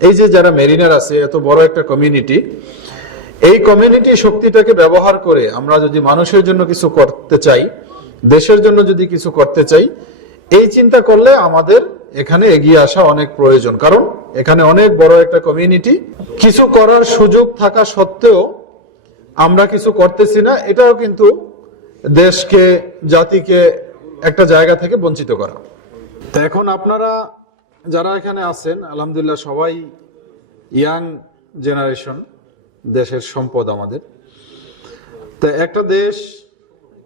এই যে যারা মেরিনার আছে, এত বড় একটা কমিউনিটি, এই কমিউনিটি শক্তিটাকে ব্যবহার করে আমরা যদি মানুষের জন্য কিছু করতে চাই, দেশের জন্য যদি কিছু করতে চাই, এই চিন্তা করলে আমাদের এখানে এগিয়ে আসা অনেক প্রয়োজন। কারণ এখানে অনেক বড় একটা কমিউনিটি, কিছু করার সুযোগ থাকা সত্ত্বেও আমরা কিছু করতেছি না, এটাও কিন্তু দেশকে, জাতিকে একটা জায়গা থেকে বঞ্চিত করা। তো এখন আপনারা যারা এখানে আছেন, আলহামদুলিল্লাহ সবাই ইয়াং জেনারেশন, দেশের সম্পদ আমাদের। তো একটা দেশ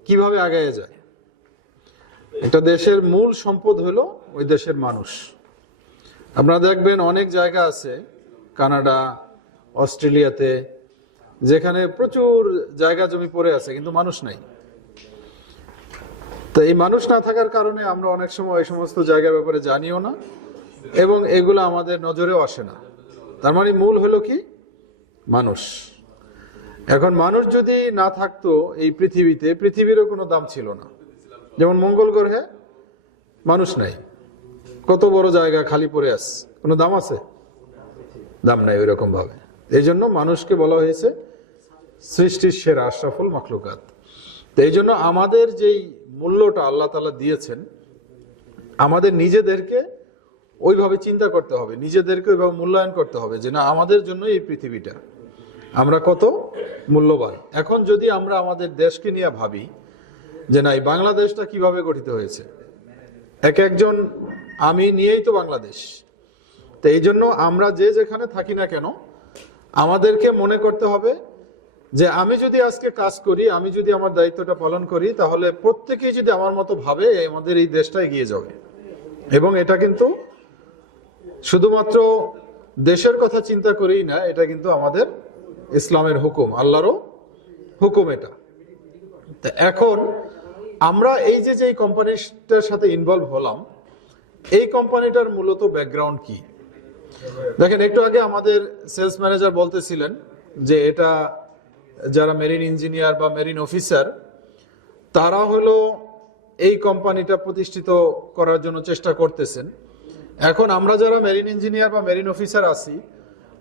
কিভাবে আগায় যায়? একটা দেশের মূল সম্পদ হলো ওই দেশের মানুষ। আপনারা দেখবেন অনেক জায়গা আছে, কানাডা, অস্ট্রেলিয়াতে, যেখানে প্রচুর জায়গা জমি পড়ে আছে কিন্তু মানুষ নাই। তো এই মানুষ না থাকার কারণে আমরা অনেক সময় এই সমস্ত জায়গার ব্যাপারে জানিও না এবং এগুলো আমাদের নজরেও আসে না। তার মানে মূল হলো কি? মানুষ। এখন মানুষ যদি না থাকতো এই পৃথিবীতে, পৃথিবীরও কোনো দাম ছিল না। যেমন মঙ্গল গ্রহে মানুষ নাই, কত বড় জায়গা খালি পড়ে আছে, কোনো দাম আছে? দাম নাই ওই রকম ভাবে। এই জন্য মানুষকে বলা হয়েছে সৃষ্টির সেরা, আশরাফুল মাখলুকাত। তো এই জন্য আমাদের যেই মূল্যটা আল্লাহ তাআলা দিয়েছেন, আমাদের নিজেদেরকে ওইভাবে চিন্তা করতে হবে, নিজেদেরকে ওইভাবে মূল্যায়ন করতে হবে যে না, আমাদের জন্য এই পৃথিবীটা, আমরা কত মূল্যবান। এখন যদি আমরা আমাদের দেশকে নিয়ে ভাবি যে না, এই বাংলাদেশটা কিভাবে গঠিত হয়েছে, এক একজন আমি নিয়েই তো বাংলাদেশ। তো এই জন্য আমরা যে যেখানে থাকি না কেন, আমাদেরকে মনে করতে হবে যে আমি যদি আজকে কাজ করি, আমি যদি আমার দায়িত্বটা পালন করি, তাহলে প্রত্যেকেই যদি আমার মতো ভাবে, আমাদের এই দেশটা এগিয়ে যাবে। এবং এটা কিন্তু শুধুমাত্র দেশের কথা চিন্তা করেই না, এটা কিন্তু আমাদের ইসলামের হুকুম, আল্লাহরও হুকুম এটা। তো এখন আমরা এই যে কোম্পানিটার সাথে ইনভলভ হলাম, এই কোম্পানিটার মূলত ব্যাকগ্রাউন্ড কি? দেখেন, একটু আগে আমাদের সেলস ম্যানেজার বলতেছিলেন যে এটা যারা মেরিন ইঞ্জিনিয়ার বা মেরিন অফিসার, তারা হলো এই কোম্পানিটা প্রতিষ্ঠিত করার জন্য চেষ্টা করতেছেন। এখন আমরা যারা মেরিন ইঞ্জিনিয়ার বা মেরিন অফিসার আছি,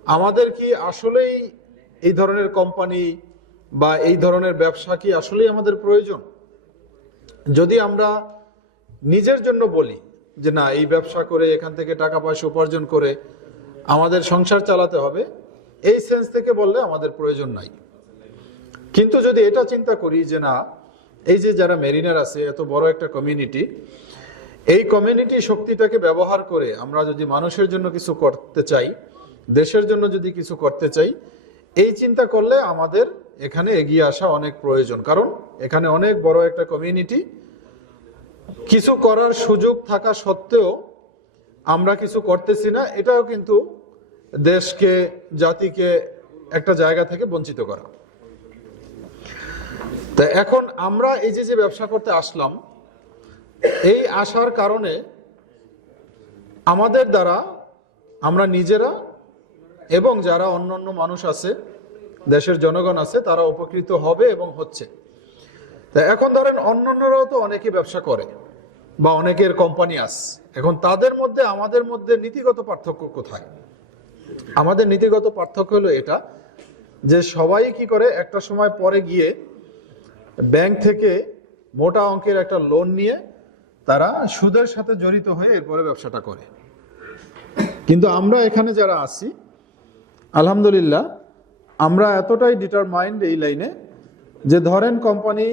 আমাদের কি আসলেই এই ধরনের কোম্পানি বা এই ধরনের ব্যবসা কি আসলেই আমাদের প্রয়োজন? যদি আমরা নিজের জন্য বলি যে না, এই ব্যবসা করে এখান থেকে টাকা পয়সা উপার্জন করে আমাদের সংসার চালাতে হবে, এই সেন্স থেকে বললে আমাদের প্রয়োজন নাই। কিন্তু যদি এটা চিন্তা করি যে না, এই যে যারা মেরিনার আছে, এত বড় একটা কমিউনিটি, এই কমিউনিটি শক্তিটাকে ব্যবহার করে আমরা যদি মানুষের জন্য কিছু করতে চাই, দেশের জন্য যদি কিছু করতে চাই, এই চিন্তা করলে আমাদের এখানে এগিয়ে আসা অনেক প্রয়োজন। কারণ এখানে অনেক বড় একটা কমিউনিটি, কিছু করার সুযোগ থাকা সত্ত্বেও আমরা কিছু করতেছি না, এটাও কিন্তু দেশকে, জাতিকে একটা জায়গা থেকে বঞ্চিত করা। তা এখন আমরা এই যে ব্যবসা করতে আসলাম, এই আসার কারণে আমাদের দ্বারা আমরা নিজেরা এবং যারা অন্যান্য মানুষ আছে, দেশের জনগণ আছে, তারা উপকৃত হবে এবং হচ্ছে। তা এখন ধরেন অন্যান্যরাও তো অনেকে ব্যবসা করে বা অনেকের কোম্পানি আছে, এখন তাদের মধ্যে আমাদের মধ্যে নীতিগত পার্থক্য কোথায়? আমাদের নীতিগত পার্থক্য হলো এটা যে সবাই কি করে, একটা সময় পরে গিয়ে ব্যাংক থেকে মোটা অঙ্কের একটা লোন নিয়ে তারা সুদের সাথে জড়িত হয়ে এরপরে ব্যবসাটা করে। কিন্তু আমরা এখানে যারা আছি, আলহামদুলিল্লাহ, আমরা এতটাই ডিটারমাইন্ড এই লাইনে যে ধরেন কোম্পানি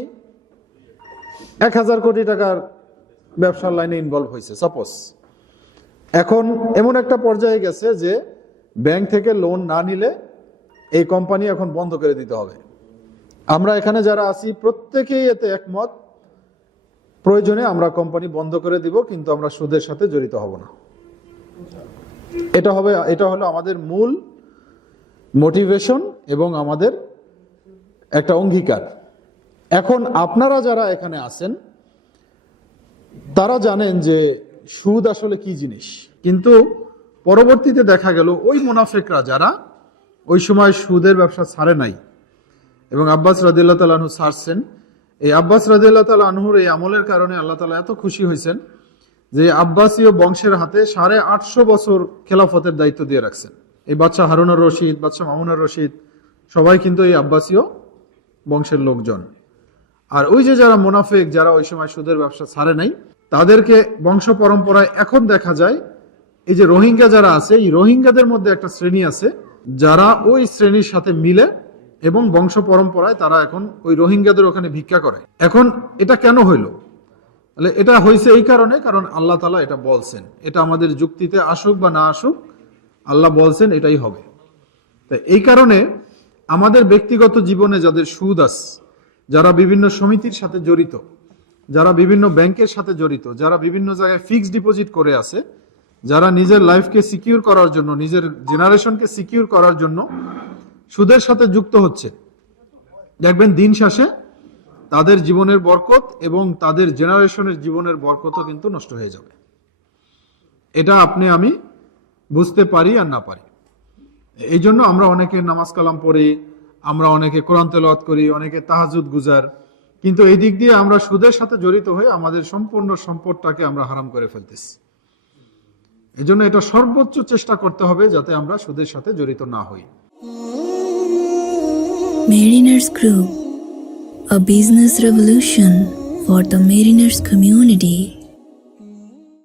1000 কোটি টাকার ব্যবসার লাইনে ইনভলভ হয়েছে সাপোজ, এখন এমন একটা পর্যায়ে গেছে যে ব্যাংক থেকে লোন না নিলে এই কোম্পানি এখন বন্ধ করে দিতে হবে। আমরা এখানে যারা আছি প্রত্যেকেই এতে একমত, প্রয়োজনে আমরা কোম্পানি বন্ধ করে দিব, কিন্তু আমরা সুদের সাথে জড়িত হব না। এটা হলো আমাদের মূল মোটিভেশন এবং আমাদের একটা অঙ্গীকার। এখন আপনারা যারা এখানে আছেন তারা জানেন যে সুদ আসলে কি জিনিস, কিন্তু পরবর্তীতে দেখা গেল ওই মুনাফিকরা যারা ওই সময় সুদের ব্যবসা ছাড়ে নাই এবং আব্বাস রাদিয়াল্লাহু তাআলা আনহু ছাড়ছেন, এই আব্বাস রাদিয়াল্লাহু তাআলা আনহুর এই আমলের কারণে আল্লাহ তাআলা এত খুশি হয়েছেন যে আব্বাসীয় বংশের হাতে 850 বছর খেলাফতের দায়িত্ব দিয়ে রাখছেন। এই বাচ্চা হারুনুর রশিদ, বাচ্চা মামুনুর রশিদ সবাই কিন্তু এই আব্বাসীয় বংশের লোকজন। আর ওই যে যারা মুনাফিক, যারা ওই সময় সুদের ব্যবসা ছাড়ে নাই, তাদেরকে বংশ পরম্পরায় এখন দেখা যায় এই যে রোহিঙ্গা যারা আছে, এই রোহিঙ্গাদের মধ্যে একটা শ্রেণী আছে যারা ওই শ্রেণীর সাথে মিলে এবং বংশ পরম্পরায় তারা এখন ওই রোহিঙ্গাদের ওখানে ভিক্ষা করে। এখন এটা কেন হইল? তাহলে এটা হয়েছে এই কারণে, কারণ আল্লাহ তাআলা এটা বলছেন। এটা আমাদের যুক্তিতে আসুক বা না আসুক, আল্লাহ বলছেন এটাই হবে। তাই এই কারণে আমাদের ব্যক্তিগত জীবনে যাদের সুদ আছে, যারা বিভিন্ন সমিতির সাথে জড়িত, যারা বিভিন্ন ব্যাংকের সাথে জড়িত, যারা বিভিন্ন জায়গায় ফিক্সড ডিপোজিট করে আছে, যারা নিজের লাইফকে সিকিউর করার জন্য, নিজের জেনারেশনকে সিকিউর করার জন্য সুদের সাথে যুক্ত হচ্ছে, দেখবেন দিন শেষে তাদের জীবনের বরকত এবং তাদের জেনারেশনের জীবনের বরকতও কিন্তু নষ্ট হয়ে যাবে। এটা আপনি আমি বুঝতে পারি আর না পারি। এই জন্য আমরা অনেকে নামাজ কালাম পড়ি, আমরা অনেকে কোরআন তেলাওয়াত করি, অনেকে তাহাজ্জুদ গুজার, কিন্তু এই দিক দিয়ে আমরা সুদের সাথে জড়িত হয়ে আমাদের সম্পূর্ণ সম্পদটাকে আমরা হারাম করে ফেলতেছি। এই জন্য এটা সর্বোচ্চ চেষ্টা করতে হবে যাতে আমরা সুদের সাথে জড়িত না হই। Mariners Group, a business revolution for the mariners community.